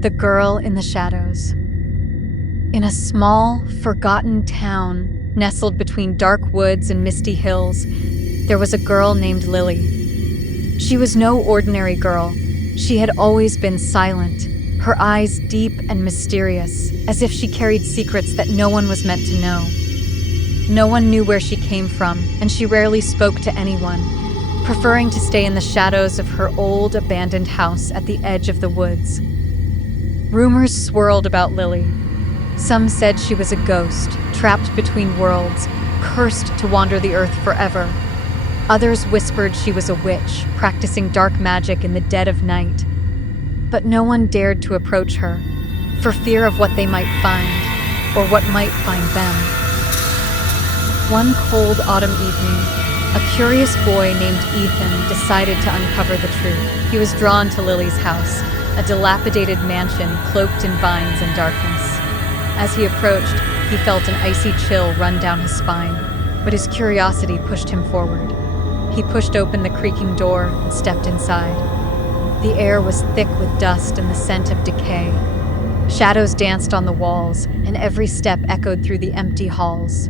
The Girl in the Shadows. In a small, forgotten town nestled between dark woods and misty hills, there was a girl named Lily. She was no ordinary girl. She had always been silent, her eyes deep and mysterious, as if she carried secrets that no one was meant to know. No one knew where she came from, and she rarely spoke to anyone, preferring to stay in the shadows of her old, abandoned house at the edge of the woods. Rumors swirled about Lily. Some said she was a ghost, trapped between worlds, cursed to wander the earth forever. Others whispered she was a witch, practicing dark magic in the dead of night. But no one dared to approach her, for fear of what they might find, or what might find them. One cold autumn evening, a curious boy named Ethan decided to uncover the truth. He was drawn to Lily's house, a dilapidated mansion cloaked in vines and darkness. As he approached, he felt an icy chill run down his spine, but his curiosity pushed him forward. He pushed open the creaking door and stepped inside. The air was thick with dust and the scent of decay. Shadows danced on the walls, and every step echoed through the empty halls.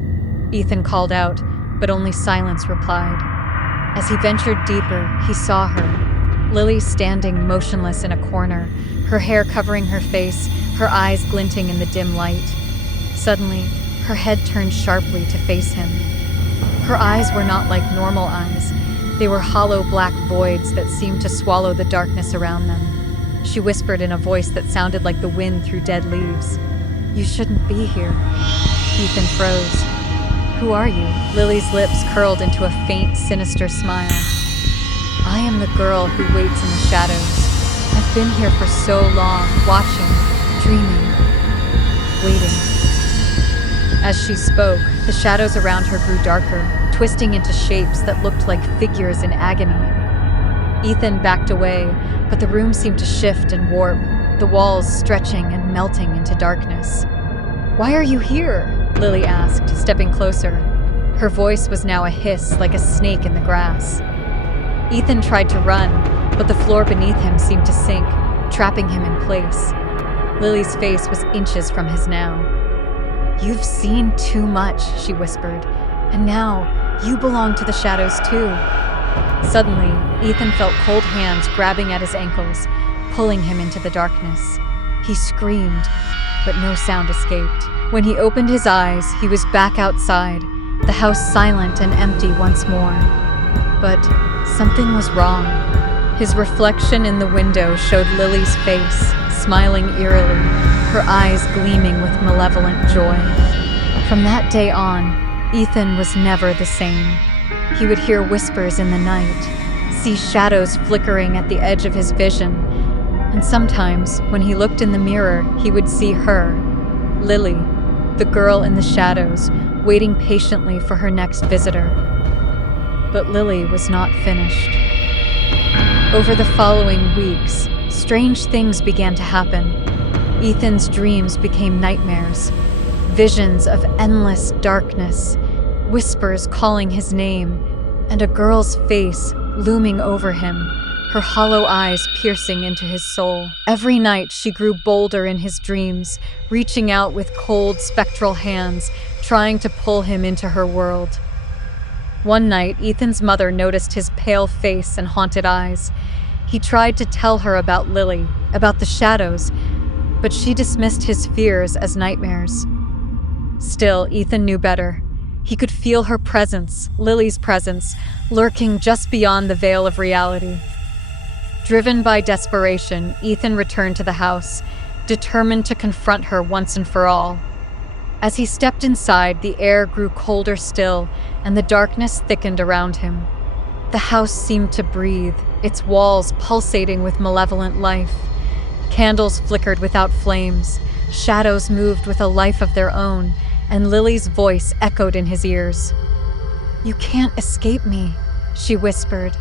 Ethan called out, but only silence replied. As he ventured deeper, he saw her. Lily standing motionless in a corner, her hair covering her face, her eyes glinting in the dim light. Suddenly, her head turned sharply to face him. Her eyes were not like normal eyes. They were hollow black voids that seemed to swallow the darkness around them. She whispered in a voice that sounded like the wind through dead leaves. "You shouldn't be here." Ethan froze. "Who are you?" Lily's lips curled into a faint, sinister smile. "I am the girl who waits in the shadows. I've been here for so long, watching, dreaming, waiting." As she spoke, the shadows around her grew darker, twisting into shapes that looked like figures in agony. Ethan backed away, but the room seemed to shift and warp, the walls stretching and melting into darkness. "Why are you here?" Lily asked, stepping closer. Her voice was now a hiss, like a snake in the grass. Ethan tried to run, but the floor beneath him seemed to sink, trapping him in place. Lily's face was inches from his now. "You've seen too much," she whispered, "and now you belong to the shadows too." Suddenly, Ethan felt cold hands grabbing at his ankles, pulling him into the darkness. He screamed, but no sound escaped. When he opened his eyes, he was back outside, the house silent and empty once more. But something was wrong. His reflection in the window showed Lily's face, smiling eerily, her eyes gleaming with malevolent joy. From that day on, Ethan was never the same. He would hear whispers in the night, see shadows flickering at the edge of his vision, and sometimes, when he looked in the mirror, he would see her, Lily, the girl in the shadows, waiting patiently for her next visitor. But Lily was not finished. Over the following weeks, strange things began to happen. Ethan's dreams became nightmares, visions of endless darkness, whispers calling his name, and a girl's face looming over him, her hollow eyes piercing into his soul. Every night she grew bolder in his dreams, reaching out with cold, spectral hands, trying to pull him into her world. One night, Ethan's mother noticed his pale face and haunted eyes. He tried to tell her about Lily, about the shadows, but she dismissed his fears as nightmares. Still, Ethan knew better. He could feel her presence, Lily's presence, lurking just beyond the veil of reality. Driven by desperation, Ethan returned to the house, determined to confront her once and for all. As he stepped inside, the air grew colder still, and the darkness thickened around him. The house seemed to breathe, its walls pulsating with malevolent life. Candles flickered without flames, shadows moved with a life of their own, and Lily's voice echoed in his ears. "You can't escape me," she whispered.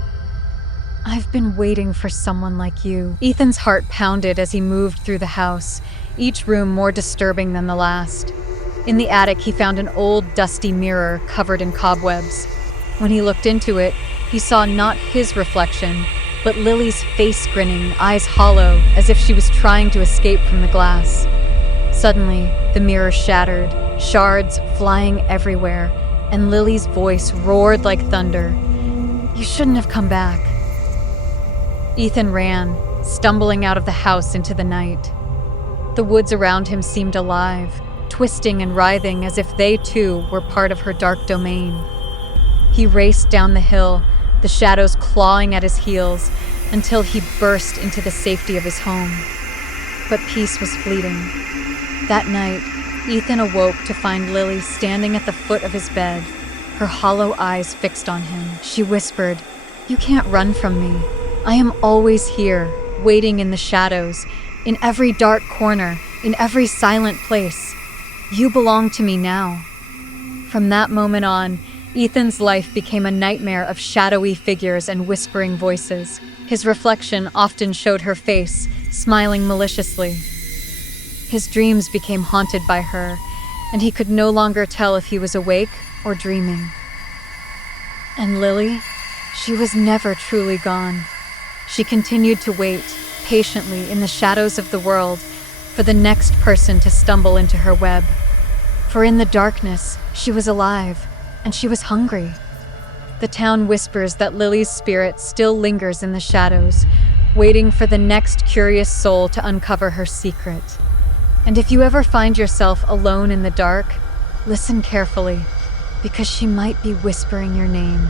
"I've been waiting for someone like you." Ethan's heart pounded as he moved through the house, each room more disturbing than the last. In the attic, he found an old, dusty mirror covered in cobwebs. When he looked into it, he saw not his reflection, but Lily's face grinning, eyes hollow, as if she was trying to escape from the glass. Suddenly, the mirror shattered, shards flying everywhere, and Lily's voice roared like thunder. "You shouldn't have come back." Ethan ran, stumbling out of the house into the night. The woods around him seemed alive, twisting and writhing as if they too were part of her dark domain. He raced down the hill, the shadows clawing at his heels, until he burst into the safety of his home. But peace was fleeting. That night, Ethan awoke to find Lily standing at the foot of his bed, her hollow eyes fixed on him. She whispered, "You can't run from me. I am always here, waiting in the shadows, in every dark corner, in every silent place. You belong to me now." From that moment on, Ethan's life became a nightmare of shadowy figures and whispering voices. His reflection often showed her face, smiling maliciously. His dreams became haunted by her, and he could no longer tell if he was awake or dreaming. And Lily? She was never truly gone. She continued to wait, patiently in the shadows of the world, for the next person to stumble into her web. For in the darkness, she was alive, and she was hungry. The town whispers that Lily's spirit still lingers in the shadows, waiting for the next curious soul to uncover her secret. And if you ever find yourself alone in the dark, listen carefully, because she might be whispering your name.